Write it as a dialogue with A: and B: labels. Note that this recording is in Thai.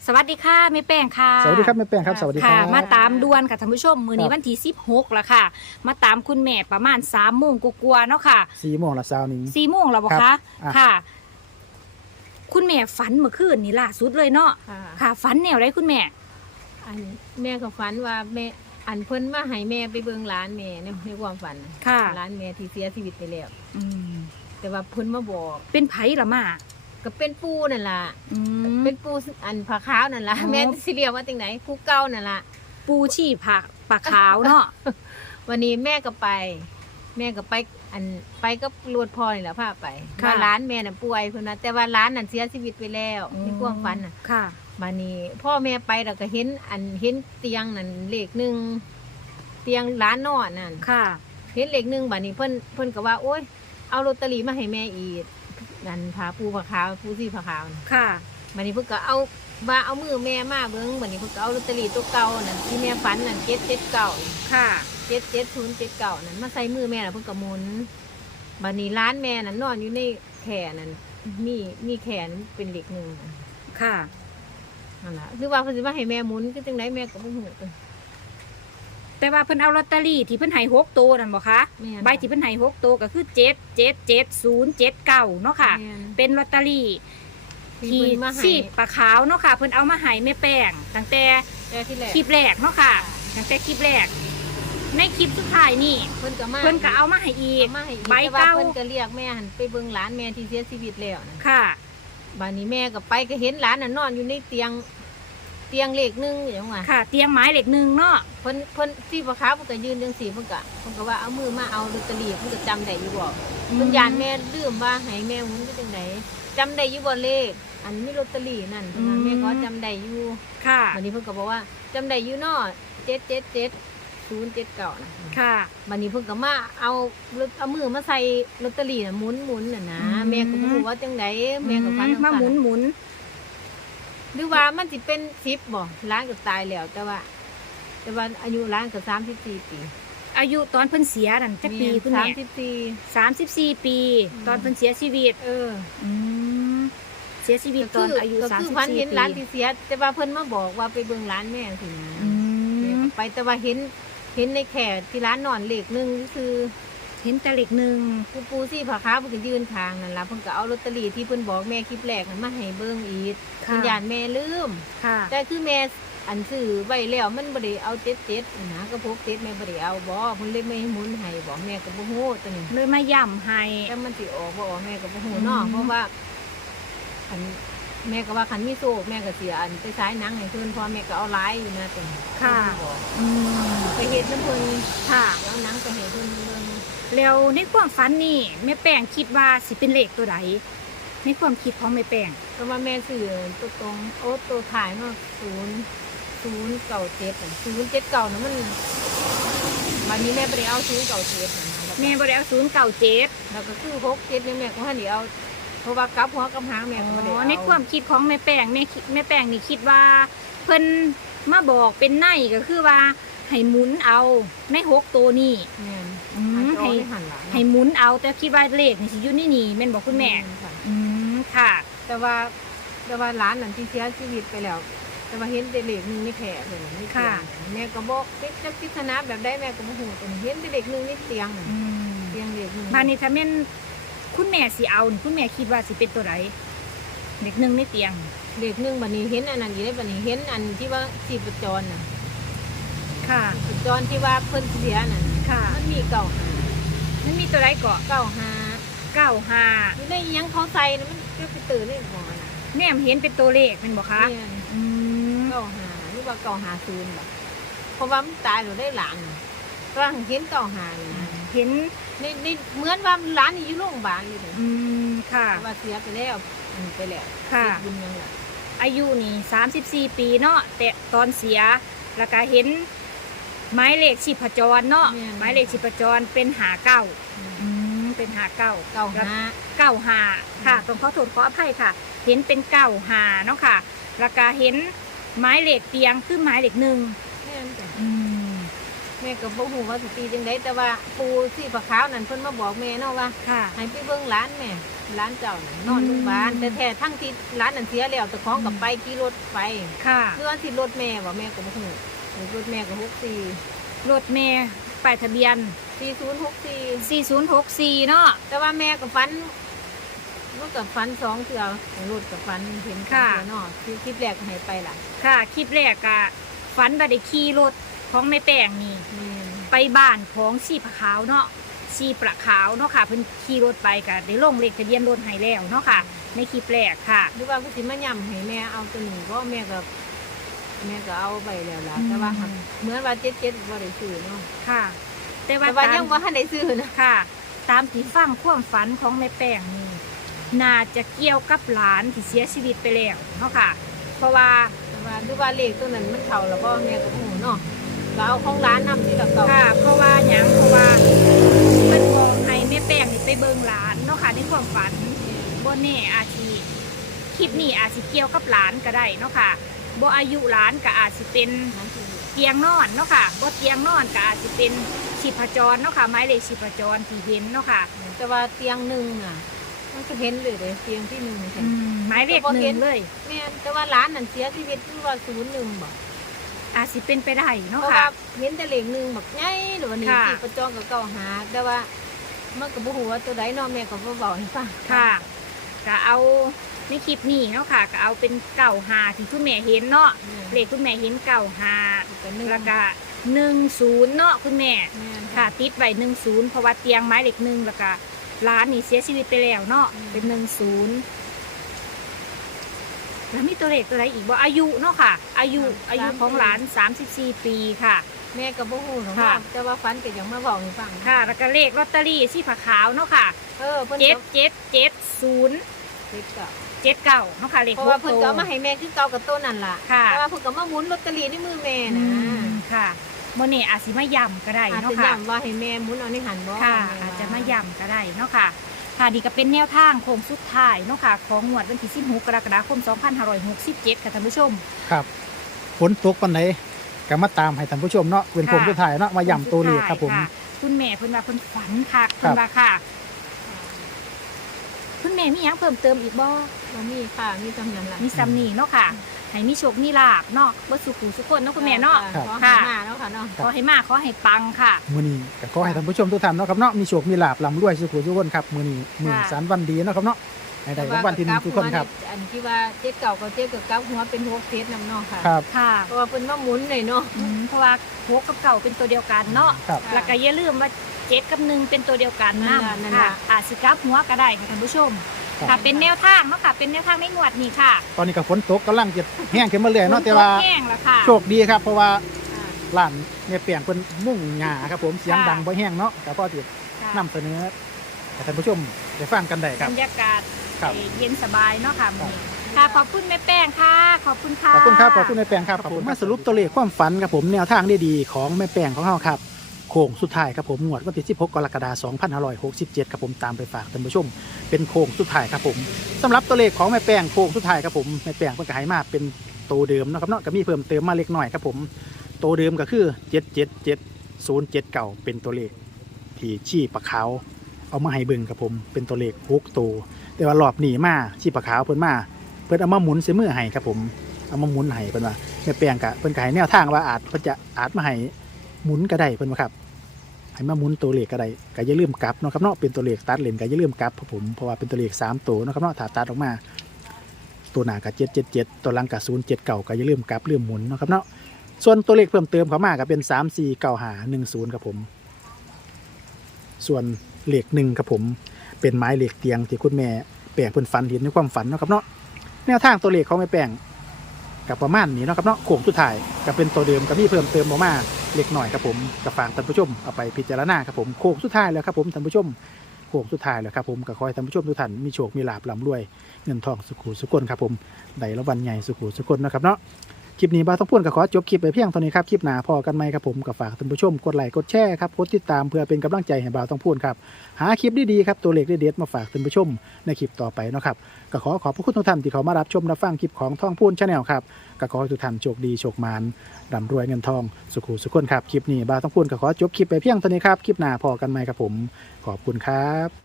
A: สวัสดีค่ะแม่แป้งค่ะ
B: สวัสดีครับแม่แป้งครับสวัสดีค
A: ค่ะ
B: รับ
A: มาตามด่วนค่ะท่านผู้ชมมื้อนี้วันที่16แล้วค่ะ มาตามคุณแม่ประมาณ3 โมงกว่าๆเนาะค่ะ
B: 4 โมงละเช้านี้
A: 4 โมงแล้วบ่
B: ครั
A: คะ
B: บอ่ะ
A: ค่ะ คุณแม่ฝันเมื่อคืนนี่ล่าสุดเลยเนาะ
C: ค่ะ
A: ค่ะฝันแนวไรคุณแม่
C: อันแม่ก็ฝันว่าแม่อันเพิ่นมาให้แม่ไปเบิ่งร้านแม่ในความฝัน
A: ค่ะ
C: ร้านแม่ที่เสียชีวิตไปแล้ว
A: อืม
C: แต่ว่าเพิ่นมาบอก
A: เป็นไผละมา
C: ก็เป็นปูนั่นล่ะ
A: อืม
C: เป็นปูอันผ้าขาวนั่นล่ะ
A: อ๋อ
C: แม่สิเรียกว่าจังไหนปูเก่านั่นล่ะ
A: ปูชีผักปลาขาวเนาะ
C: วันนี้แม่ก็ไป แม่ก็ไปอันไปก็รวดพ่อนี่แหละพาไป
A: ค่ะ
C: ว่าร้านแม่น่ะป่วยเพิ่นว่าแต่ว่าร้านนั่นเสียชีวิตไปแล้วในความฝันน่ะ
A: ค่ะ
C: บัดนี้พ่อแม่ไปแล้วก็เห็นเห็นเตียงนั่นเลขหนึ่งเตียงร้านนอนนั่น
A: ค่ะ
C: เห็นเลขหนึ่งบัดนี้เพิ่นก็ว่าโอ๊ยเอาลอตเตอรี่มาให้แม่อีกนั่นผาปูผาขาวปูสีผาขาวน่ะ
A: ค่ะ
C: บัดนี้เพิ่นก็เอามือแม่มาเบิ่งบัดนี้เพิ่นก็เอาลอตเตอรี่ตัวเก่านั่นที่แม่ฝันนั่น779
A: ค่ะ
C: 77079นั่นมาใส่มือแม่น่ะเพิ่นก็หมุนบัดนี้ร้านแม่นั่นนอนอยู่ในแข่นั่นมีแข่นั้นเป็นเลขหนึ่งน่ะ
A: ค่ะ
C: นั่นล่ะคือว่าเพิ่นสิมาให้แม่หมุนคือจังไดแม่ก็บ่ฮู้
A: แต่ว่าเพิ่นเอาลอตเตอรี่ที่เพิ่นให้6ตัวนั่นบ่คะ
C: แม่น
A: ใบที่เพิ่นให้6ตัวก็คือ777079เนาะค่ะ
C: แม่น
A: เป็นลอตเตอรี่
C: ที่
A: ที่
C: เพิ่นมาให้
A: ชีพปลาขาวเนาะค่ะ เพิ่นเอามาให้แม่แป้งตั้งแต่
C: แต่ที่แรก
A: คลิปแรกเนาะค่ะตั้งแต่คลิปแรก ในคลิปสุดท้ายนี่
C: เพิ่นก็มา
A: เพิ่นก็เอามาให้อีก
C: เอามาให้อีก
A: ใบ
C: แต่ว่า
A: เก่า
C: เพิ่นก็เรียกแม่หันไปเบิ่งหลานแม่ที่เสียชีวิตแล้วนะ
A: ค่ะ
C: บัดนี้แม่ก็ไปก็เห็นหลานน่ะนอนอยู่ในเตียงเลขหนึงอย่างว่า
A: ค่ะ เตียงไม้เหล็กหนึ่งเนาะ
C: เพิ่นที่พ่อค้าเพิ่นก็ยืนจังซี่เพิ่นก็ว่าเอามือมาเอาลอตเตอรี่เพิ่นก็จำได้อยู่บ่เพิ่นยานแม่ลืมว่าให้แม่หมุนคือจังไดจำได้อยู่บ่เลขอันมีลอตเตอรี่นั่นเพิ่นว่าแม่ก็จำได้อยู่
A: ค่ะ
C: บัดนี้เพิ่นก็บอกว่าจำได้อยู่เนาะ777079นะ
A: ค่ะ
C: บัดนี้เพิ่นก็มาเอามือมาใส่ลอตเตอรี่น่ะหมุนน่ะนะแม่ก็บ่รู้ว่าจังไดแม่ก็ฝัน
A: มาหมุนหมุน
C: หรือว่ามันสิเป็น10บ่ร้านก็ตายแล้ว แต่ว่าอายุร้านก็34ปี
A: อายุตอนเพิ่นเสียนั่นจักปีคุณแม่
C: 34
A: 34 ปี ตอนเพิ่นเสียชีวิต อืมเสียชีวิตตอนอายุ
C: ก็คือพัน
A: 34
C: เห็น
A: ปี
C: ร้านที่เสีย แต่ว่าเพิ่นมาบอกว่าไปเบิ่งร้านแม่สินะ
A: อื
C: แม่
A: ม
C: ก็ไปแต่ว่าเห็นในแขกที่ร้านนอนเลขหนึงคือ
A: เห็นแต่เหล็กหนึ่ง
C: ปูซี่ผาขาวเพิ่นก็ยืนทางนั่นล่ะเพิ่นก็เอาลอตเตอรี่ที่เพิ่นบอกแม่คลิปแรกนั้นมาให้เบิ่งอีกเพิ่น
A: ค่ะ
C: ย่านแม่ลืม
A: ค่ะ
C: แต่คือแม่อันซื้อไว้แล้วมันบ่ได้เอา77นะก็พก7แม่บ่ได้เอาบ่เพิ่นเลยไม่หมุนให้บ่แม่ก็บ่ฮู้ตัวนี้
A: เลยมาย่ำให้
C: แต่มันสิออกบ่ออกแม่ก็บ่ฮู้เนาะ
A: อืม
C: เพราะว่าอันแม่ก็ว่าคันมีโชคแม่ก็สิอันไปฉายหนังให้เพิ่นเพอแม่ก็เอาหลายอยู่นะตัวนี้
A: ค่ะ
C: เพิ่นบอก
A: อืม
C: ไปเฮ็ดน้ำเพิ่น
A: ค่ะ
C: เอาหนังไปให้เพิ่นเบิ่ง
A: แล้วในความฝันนี่แม่แป้งคิดว่าสิเป็นเลขตัวใดในความคิดของแม่แป้ง
C: ก็ว่าแม่ซื้อตัวตรงโอ้ตัวถ่ายเนาะ097น่ะ079น่ะมันบัดนี้แม่บ่ได้เอา097น่ะนะ
A: แม่บ่ได้เอา097
C: แล้วก็คือ67เนี่ยแม่ก็บ่ทันได้เอาเพราะว่ากลับหัวกลับหางแม่ก็บ่ได้เอา
A: ในความคิดของแม่แป้งแม่แป้งนี่คิดว่า เพิ่นมาบอกเป็นในก็คือว่าให้หมุนเอาใน6ตัวนี้
C: แม่น
A: อืม
C: ให้
A: ให้
C: หันหลัง
A: ให้หมุนเอาแต่คิดว่าเลขนี่สิอยู่ในนี่แม่นบอกคุณแม่
C: ค่ะ
A: อืมค่ะ
C: แต่ว่าร้านนั้นที่เสียชีวิตไปแล้ว แต่ว่าเห็นแต่เลขหนึงในแผลเลยในเตียงแม่ก็บอกจะพิจารณาแบบได้แม่ก็บ่ฮู้แต่เห็นแต่เลขหนึงในเตียง
A: อืม
C: เตียงเลขหนึง
A: บ้านนี้ถ้าแม่นคุณแม่สิเอานี่คุณแม่คิดว่าสิเป็นตัวใดเด็กหนึ่งในเตียง
C: เลขหนึงบัดนี้เห็นอันนั้นอยู่ได้บัดนี้เห็นอันที่ว่าชีพจรน่ะ
A: ค่ะ
C: ชีพจรที่ว่าเพิ่นเสียน่ะ
A: ค่ะ
C: มันมี
A: มันมีตัวใดเกาะ
C: 95
A: 95
C: อยู่ในอิหยังเขาใส่น่ะมันก็ไปตื่นในหัวน่ะ
A: แม่เห็นเป็นตัวเลขเป็นบ่คะ
C: เนี่ย
A: อืม
C: 95หรือว่า950บ่เพราะว่ามันตายแล้วได้หลานน่ะกำลังเห็น95นี่นะ
A: เห็น
C: นี่เหมือนว่าหลานนี่อยู่โรงพยาบาลอยู่เลย
A: อืมค่ะ
C: แต่ว่าเสียไปแล้วไปแล้ว
A: ค่ะ
C: เฮ็ดบุญยังล่ะ
A: อายุนี่34 ปีเนาะแต่ตอนเสียแล้วก็เห็นไม้เลขชีพจรเนาะไม้เลขชีพจรเป็น59อืมเป็น59 95ค่ะต้องขอโทษขออภัยค่ะ เห็นเป็น95เนาะค่ะแล้วก็เห็นไม้เหล็กเตียงคือไม้เหล็กหนึ่ง
C: แม่นจ้ะ
A: อืม
C: แม่ก็บ่ฮู้ว่าสิตีจังไดแต่ว่าปูสีผ้าขาวนั่นเพิ่นมาบอกแม่เนาะว่า
A: ค่ะ
C: ให้ไปเบิ่งร้านแม่ร้านเจ้าน่ะนอนโรงพยาบาลแต่แท้ทั้งที่ร้านนั้นเสียแล้วแต่ของกับไปขี่รถไป
A: ค่ะ
C: เรื่องที่รถแม่ว่าแม่ก็บ่ฮู้รถแม่ก็64
A: รถเมย์ป้ายทะเบียน
C: 4064
A: 4064เนาะ
C: แต่ว่าแม่ก็ฝันมันก็ฝัน2เทื่อรถก็ฝันเห็น2เทื่อเนาะที่คลิปแรกก็ให้ไปล่ะ
A: ค่ะคลิปแรกอะฝันว่าได้ขี่รถของแม่แป้งนี่
C: แม่น
A: ไปบ้านของชีประขาวเนาะชีประขาวเนาะค่ะเพิ่นขี่รถไปก็ได้ลงเลขทะเบียนรถให้แล้วเนาะค่ะ ในคลิปแรกค่ะ
C: หรือว่าผู้สิมาย่ำให้แม่เอาตัวนี้ก็แม่ก็เอาไปแล้วล่ะแต่ว่าหักเหมือนว่า77บ่ได้ซื้อเนาะ
A: ค่ะ แต่
C: แต่
A: ว่า
C: ว่า
A: ตา
C: ยัง
A: ม
C: บ่ทันได้ซื้อนะ
A: ค่ะ ตามที่ฟังความฝันของแม่แป้งนี่น่าจะเกี่ยวกับหลานที่เสียชีวิตไปแล้วเนาะค่ะ เพราะว่า
C: แต่ว่าหรือว่าเลขตัวนั้นมันเข้าแล้วก็แม่ก็บ่ฮู้เนาะก็เอาของร้านนำที่ละเก่า
A: ค่ะ เพราะว่าหยังเพราะว่าเพิ่นบอกให้แม่แป้งนี่ไปเบิ่งหลานเนาะค่ะในความฝันบ่แน่อาจสิคลิปนี้อาจสิเกี่ยวกับหลานก็ได้เนาะค่ะบ่อายุหลานก็อาจสิเป็น
C: นั่นคือ
A: เตียงนอนเนาะค่ะบ่เตียงนอนก็อาจสิเป็นชีพจรเนาะค่ะหมายเลขชีพจรที่เห็นเนาะค่ะ
C: แต่ว่าเตียงหนึงอ่ะมันก็เห็นเลยเด้เตียงที่1เห็น
A: หมายเลขหนึ่งเลย
C: แม่นแต่ว่าร้านนั้นเสียชีวิตคือว่า01บ่
A: อาจสิเป็นไปได้
C: เพ
A: เนาะ
C: ราะ
A: ค่ะ
C: ว่าเห็นแต่เลข1บักใหญ่หรือว่านี่
A: ค่ะ
C: ที่ประจองกับเก่าหาแต่ว่ามันก็บ่ฮู้ว่าตัวใดเนาะแม่ก็บ่เว้าให้ฟัง
A: ค่ะก็เอาในคลิปนี้เนาะค่ะก็เอาเป็นเก่าหาที่คุณแม่เห็นเนาะเลขคุณแม่เห็นเก่าหา
C: ก็1
A: แล้วก็10เนาะคุณแม่
C: แม่น
A: ค่ะติดไว้10เพราะว่าเตียงไม้เลข1แล้วก็ร้านนี่เสียชีวิตไปแล้วเนาะเป็น10แล้วมีตัวเลขตัวอะไรอีกบ่อายุเนาะค่ะ อายุของหลาน34 ปีค่ะ
C: แม่ก็บ่ฮู้หรอก
A: ค่ะ
C: ว่าแต่ว่าฝันก็ยังมาบอกให้ฟัง
A: ค่ะ แล้วก็เลขลอตเตอรี่ที่ผักขาวเนาะค่ะ
C: เพิ่น
A: เจ็ด
C: ก็
A: เจ็ดเจ็ดศูนย์
C: เจ็ดก็
A: เจ็ดเก้าเนาะค่ะเลข
C: เพราะ
A: ห
C: ว่าก เพิ่น
A: ตัว
C: ก็เอามาให้แม่คือเก่ากับต้นนั่นล่ะ
A: ค่ะ
C: แต่ว่าเพิ่นก็มาหมุนลอตเตอรี่ในมือแม่
A: อื
C: นะ
A: มค่ะโมเน่อาจสิมาย่ำก็ได้
C: อาจ
A: เนาะ
C: จะ
A: ค่ะ
C: ย้ำว่าให้แม่หมุนเอาในหันบ่
A: ค่ะ
C: แว่
A: อาจจะมาย่ำก็ได้เนาะค่ะค่ะดีก็เป็นแนวทางโค้งสุดท้ายเนาะค่ะของงวดวันที่16กรกฎาคม2567ค่ะท่านผู้ชม
B: ครับฝนตกปันไหนก็มาตามให้ท่านผู้ชมเนาะเป็นผมสุดท้ายเนาะมาย่ำตัวเลขครับผม
A: ะคุณแม่เพิ่นว่าเพิ่นฝันคัก
B: ครั
A: เพิ่
B: บ
A: นว่าค่ะ คุณแม่มีหยังเพิ่มเติมอีกบ่
C: บ่มีค่ะมีจำนั้นล่ะ
A: มีซ้ำนี่เนาะค่ะให้มีโชคมีลาภเนาะบ่สุขุสุขคนเนาะคุณแม่เนาะ
C: ขอ
A: ค่ะ
C: หามาเนาะค่ะเนาะ
A: ขอให้มาขอให้ปังค่ะ
B: มื้อนี้ก็ขอให้ท่านผู้ชมทุกท่านเนาะครับเนาะมีโชคมีลาภร่ำรวยสุขุทุกคนครับมื้อนี้มื้อ
A: ค่ะ
B: สารวันดีเนาะครับเนาะให้ได้รางวัลที่หนึ่งทุกคนครับ
C: อันที่ว่าเจ็ดเก่าก็เจ็ดกับเก้าหัวเป็น6เซตนำเนาะค่ะ
B: ครับ
A: ค่ะ
C: เพราะว่าเพิ่นมาหมุนเลยเนาะ
A: เพราะว่าโคกกับเก่าเป็นตัวเดียวกันเนาะ
B: ครับ
C: ค่ะ
A: แล้วก็อย่าลืมว่าเจ็ดกับหนึ่งเป็นตัวเดียวกัน
C: นั่น
A: นะ
C: ล่ะนั่น
A: ค่ะ
C: ล่ะ
A: อาจสิกลับหัวก็ได้ค่ะท่านผู้ชม
B: ครับ
A: ค่ะเป็นแนวทางเนาะค่ะ เป็นแนวทางในงวดนี้ค่ะ
B: ตอนนี้ก็ฝนตกกำลังจะแห้งขึ้นมาเรื่อยเนาะแต่ว่า
A: ฝนตกแห้งแล้วค่ะ
B: โชคดีครับเพราะว่า
C: ค่ะ
B: ร้านเนี่ยเปลี่ยนเพิ่นมุ่งหญ้าครับผมเสียงดังบ่แห้งเนาะก็พอสิ
A: ค่ะ
B: นำเสนอให้ท่านผู้ชมได้ฟังกันได้ครับ
A: บรรยากาศ
B: ครับ
A: เย็นสบายเนาะค่ะมื้อนี้ค่ะขอบคุณแม่แป้งค่ะ ขอบคุณค่ะ
B: ขอบคุณครับขอบคุณแม่แป้งครับผมมาสรุปตัวเลขความฝันครับผมแนวทางได้ดีของแม่แป้งของเฮาครับโค้งสุดท้ายครับผมงวดวันที่16กรกฎาคม2567ครับผมตามไปฝากท่านผู้ชมเป็นโค้งสุดท้ายครับผมสำหรับตัวเลขของแม่แป้งโค้งสุดท้ายครับผมแม่แป้งเพิ่นก็ให้มาเป็นตัวเดิมเนาะครับเนาะก็มีเพิ่มเติมมาเล็กน้อยครับผมตัวเดิมก็คือ777079เป็นตัวเลขที่ชี้ปะขาวเอามาให้เบิ่งครับผมเป็นตัวเลข6ตัวแต่ว่ารอบนี้มาชี้ปะขาวเพิ่นเอามาหมุนใส่มือให้ครับผมเอามาหมุนให้เพิ่นว่าแม่แป้งก็เพิ่นก็ให้แนวทางว่าอาจมาให้หมุนก็ได้เพิ่นว่าครับให้มาหมุนตัวเลขก็ได้ก็อย่าลืมกลับเนาะครับเนาะเป็นตัวเลขตัดเลนก็อย่าลืมกลับครับผมเพราะว่าเป็นตัวเลข3ตัวเนาะครับเนาะถ้าตัดออกมาตัวหน้าก็777ตัวหลังก็079ก็อย่าลืมกลับลืมหมุนเนาะครับเนาะส่วนตัวเลขเพิ่มเติมเข้ามาก็เป็น349510ครับผมส่วนเลข1ครับผมเป็นไม้เลขเตียงที่คุณแม่แป้งเพิ่นฝันเห็นในความฝันเนาะครับเนาะแนวทางตัวเลขของแม่แป้งกับประมาณนี้เนาะครับเนาะโค้งสุดท้ายก็เป็นตัวเดิมก็มีเพิ่มเติมออกมาเล็กหน่อยครับผมกับฝากท่านผู้ชมเอาไปพิจารณาครับผมโค้งสุดท้ายแล้วครับผมท่านผู้ชมโค้งสุดท้ายแล้วครับผมก็ขอให้ท่านผู้ชมทุกท่านมีโชคมีลาภร่ำรวยเงินทองสุขุสุขคนครับผมได้ละวันใหญ่สุขุสุขคนนะครับเนาะคลิปนี้บ่าวต้องพูดก็ขอจบคลิปไปเพียงเท่านี้ครับคลิปหน้าพอกันไหมครับผมก็ฝากท่านผู้ชมกดไลค์กดแชร์ครับกดติดตามเพื่อเป็นกำลังใจให้บ่าวต้องพูดครับหาคลิปดีๆครับตัวเลขเด็ดๆมาฝากท่านผู้ชมในคลิปต่อไปเนาะครับก็ขอพระคุณทุกท่านที่เขามารับชมรับฟังคลิปของท่องพูนชาแนลครับก็ขอให้ทุกท่านโชคดีโชคมานร่ำรวยเงินทองสุขุสุขคนครับคลิปนี้บ่าวต้องพูดก็ขอจบคลิปไปเพียงเท่านี้ครับคลิปหน้าพอกันไหมครับผมขอบคุณครับ